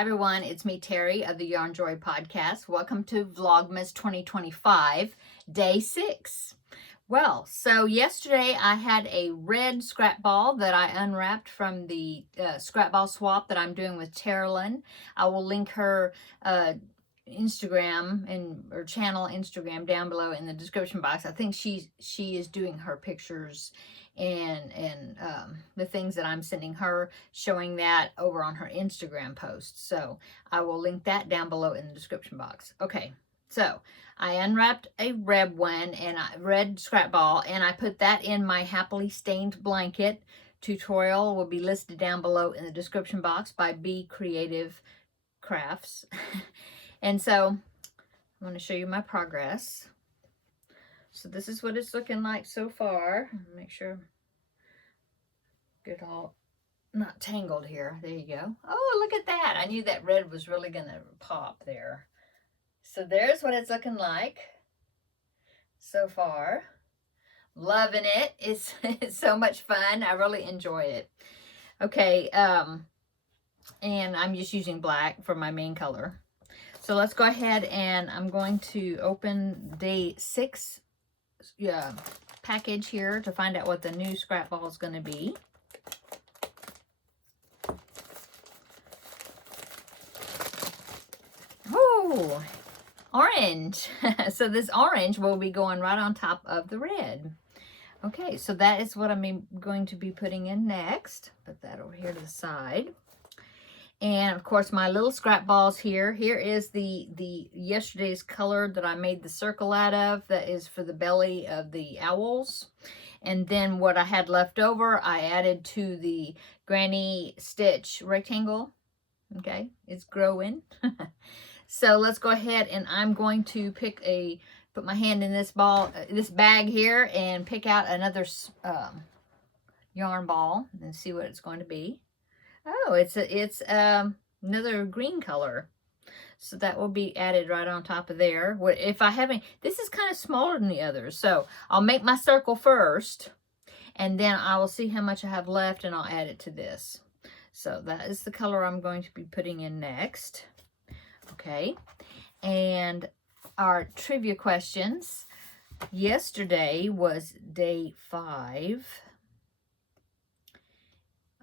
Hi everyone, it's me Terry of the Yarn Joy podcast. Welcome to Vlogmas 2025, day 6. Well, so yesterday I had a red scrap ball that I unwrapped from the scrap ball swap that I'm doing with Terri. I will link her Instagram and or channel Instagram down below in the description box. I think she is doing her pictures and the things that I'm sending her, showing that over on her Instagram post. So I will link that down below in the description box. Okay, so I unwrapped a red one and red scrap ball, and I put that in my happily stained blanket. Tutorial will be listed down below in the description box by B Creative Crafts. And so I'm going to show you my progress. So this is what it's looking like so far. Make sure get all not tangled here. There you go. Oh, look at that. I knew that red was really going to pop there. So there's what it's looking like so far. Loving it. It's so much fun. I really enjoy it. Okay, and I'm just using black for my main color. So let's go ahead and I'm going to open day 6 package here to find out what the new scrap ball is going to be. Oh, orange. So this orange will be going right on top of the red. Okay, so that is what I'm going to be putting in next. Put that over here to the side. And of course my little scrap balls here. Here is the yesterday's color that I made the circle out of. That is for the belly of the owls. And then what I had left over, I added to the granny stitch rectangle. Okay, it's growing. So let's go ahead and I'm going to put my hand in this bag here and pick out another yarn ball and see what it's going to be. Oh, it's another green color. So that will be added right on top of there. If I haven't, this is kind of smaller than the others. So I'll make my circle first, and then I will see how much I have left, and I'll add it to this. So that is the color I'm going to be putting in next. Okay, and our trivia questions. Yesterday was day 5.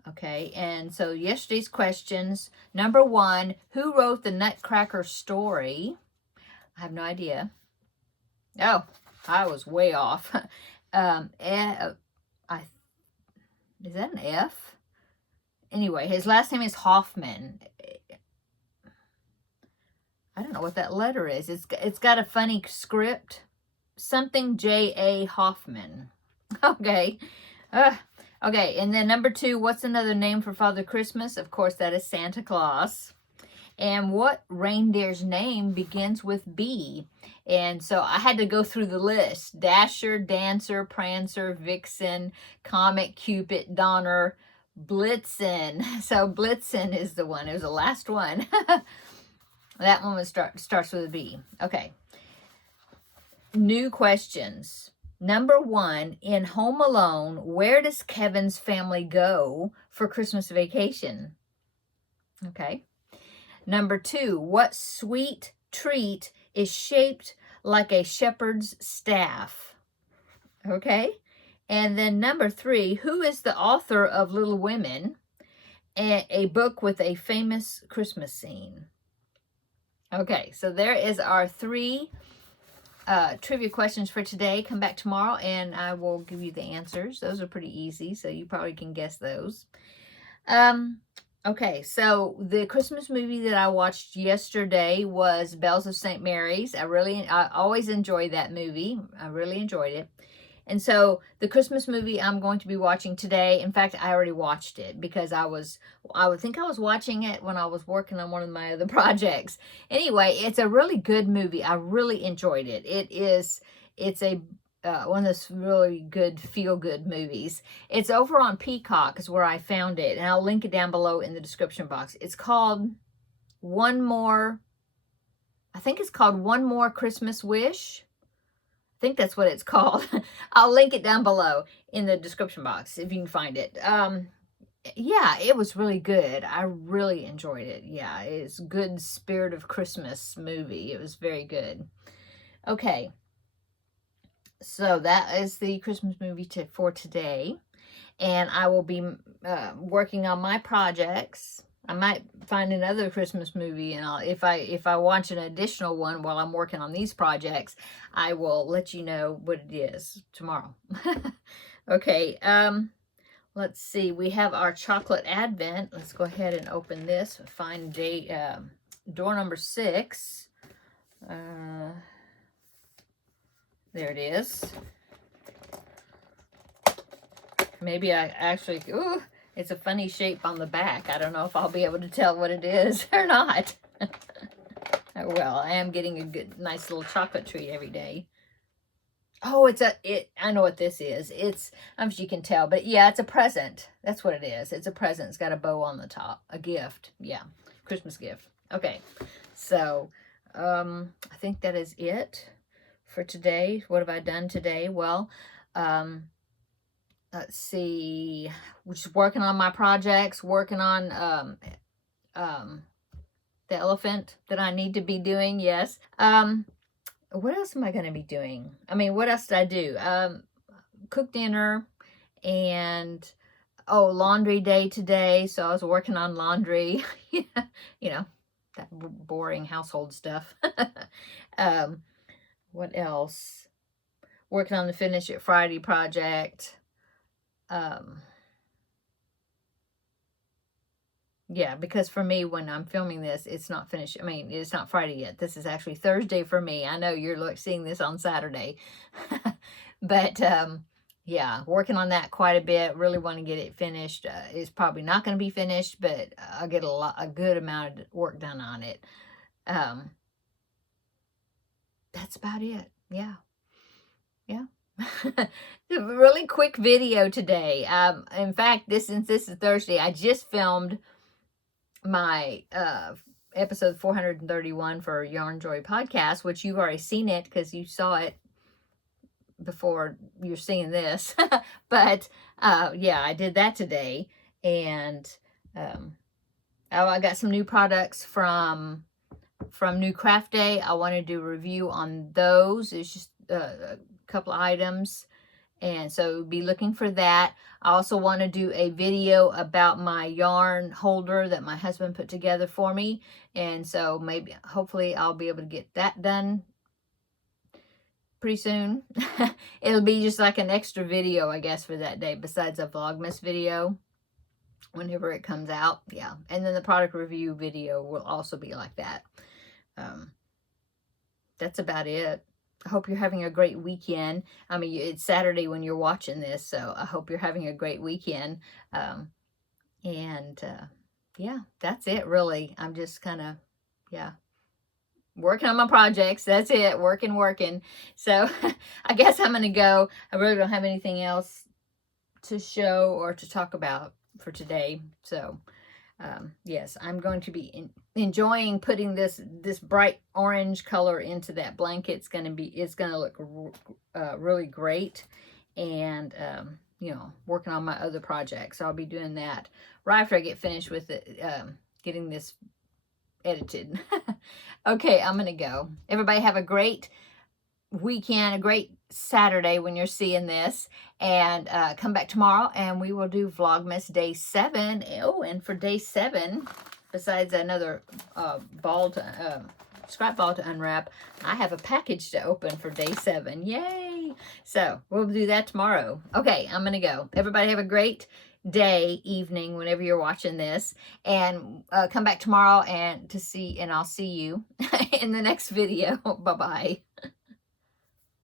Okay, and so yesterday's questions. Number 1, who wrote the Nutcracker story? I have no idea. Oh, I was way off. Is that an F? Anyway, his last name is Hoffman. I don't know what that letter is. It's got a funny script. Something J.A. Hoffman. Okay. Okay, and then number 2, what's another name for Father Christmas? Of course, that is Santa Claus. And what reindeer's name begins with B? And so I had to go through the list. Dasher, Dancer, Prancer, Vixen, Comet, Cupid, Donner, Blitzen. So Blitzen is the one. It was the last one. That one starts with a B. Okay. New questions. Number 1, in Home Alone, where does Kevin's family go for Christmas vacation? Okay. Number 2, what sweet treat is shaped like a shepherd's staff? Okay. And then number 3, who is the author of Little Women, a book with a famous Christmas scene? Okay, so there is our 3 trivia questions for today. Come back tomorrow and I will give you the answers. Those are pretty easy, so you probably can guess those. Okay, so the Christmas movie that I watched yesterday was Bells of St. Mary's. I always enjoy that movie. I really enjoyed it. And so the Christmas movie I'm going to be watching today, in fact, I already watched it because I would think I was watching it when I was working on one of my other projects. Anyway, it's a really good movie. I really enjoyed it. It's a one of those really good feel-good movies. It's over on Peacock is where I found it, and I'll link it down below in the description box. It's called One More Christmas Wish. I think that's what it's called. I'll link it down below in the description box if you can find it. yeah, it was really good. I really enjoyed it. Yeah, it's good spirit of Christmas movie. It was very good. Okay, so that is the Christmas movie for today. And I will be working on my projects. I might find another Christmas movie, and if I watch an additional one while I'm working on these projects, I will let you know what it is tomorrow. Okay, let's see. We have our chocolate advent. Let's go ahead and open this. Find door number 6. There it is. Maybe I actually, ooh, it's a funny shape on the back. I don't know if I'll be able to tell what it is or not. Well, I am getting a good, nice little chocolate treat every day. Oh, I know what this is. I don't know if you can tell, but yeah, it's a present. That's what it is. It's a present. It's got a bow on the top. A gift. Yeah. Christmas gift. Okay. So, I think that is it for today. What have I done today? Well, let's see, just working on my projects, working on the elephant that I need to be doing. Yes. What else am I going to be doing? I mean, what else did I do? Cook dinner, and laundry day today. So I was working on laundry. You know, that boring household stuff. What else? Working on the Finish It Friday project. Yeah, because for me, when I'm filming this, it's not finished. I mean, it's not Friday yet. This is actually Thursday for me. I know you're seeing this on Saturday. But, yeah, working on that quite a bit. Really want to get it finished. It's probably not going to be finished, but I'll get a good amount of work done on it. That's about it. Yeah. Yeah. Really quick video today. In fact, since this is Thursday, I just filmed my episode 431 for Yarn Joy podcast, which you've already seen it because you saw it before you're seeing this. But yeah, I did that today, and I got some new products from New Craft Day. I want to do a review on those. It's just a couple of items, and so be looking for that. I also want to do a video about my yarn holder that my husband put together for me, and so hopefully I'll be able to get that done pretty soon. It'll be just like an extra video, I guess, for that day, besides a Vlogmas video whenever it comes out. Yeah, and then the product review video will also be like that. That's about it. I hope you're having a great weekend. I mean, it's Saturday when you're watching this, so I hope you're having a great weekend. Yeah, that's it, really. I'm just kind of, yeah, working on my projects. That's it, working. So I guess I'm going to go. I really don't have anything else to show or to talk about for today. So yes, I'm going to be enjoying putting this bright orange color into that blanket. It's going to look really great. And you know, working on my other projects. So I'll be doing that right after I get finished with it, getting this edited. Okay, I'm gonna go. Everybody have a great weekend, a great Saturday when you're seeing this, and come back tomorrow and we will do Vlogmas day 7. Oh, and for day 7, besides another scrap ball to unwrap, I have a package to open for day 7. Yay! So we'll do that tomorrow. Okay, I'm gonna go. Everybody have a great day, evening, whenever you're watching this, and come back tomorrow and I'll see you in the next video. Bye-bye.